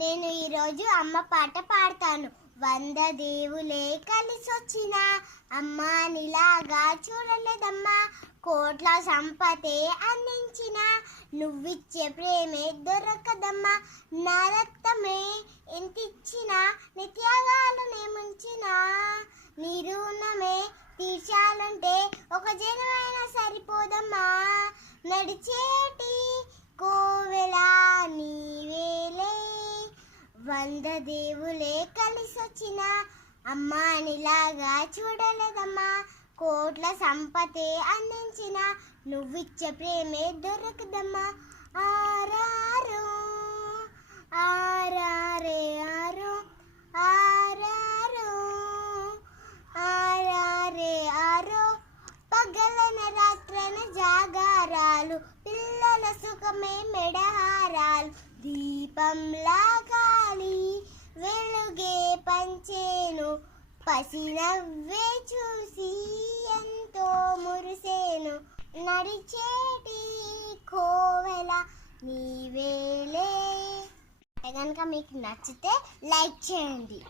నేను ఈరోజు అమ్మ పాట పాడతాను. 100 దేవులే కలిసొచ్చిన అమ్మ నీలాగా చూడలేదమ్మా. కోట్ల సంపతే అందించిన నువ్విచ్చే ప్రేమే దొరకదమ్మా. నా రక్తమే ఎంతిచ్చినా నీ త్యాగాలు నేముంచినా నీ రుణమే తీర్చాలంటే ఒక జనమైనా సరిపోదమ్మా. నడిచేటి కోవెలా నీవేలే 100 దేవులే కలిసొచ్చిన అమ్మా నీలాగా చూడలేదమ్మా. కోట్ల సంపతే అందించిన నువ్విచ్చే ప్రేమే దొరకదమ్మా. ఆరారో ఆరారే ఆరో ఆరారో ఆరారే ఆరో పగలన రాత్రన జాగారాలు పిల్లల సుఖమే మెడహారాలు దీపంలా గాలి వెలుగే పంచేను పసినవ్వే చూసి ఎంతో మురిసేను నడిచేటి కోవెల నీవేలే. కనుక మీకు నచ్చితే లైక్ చేయండి.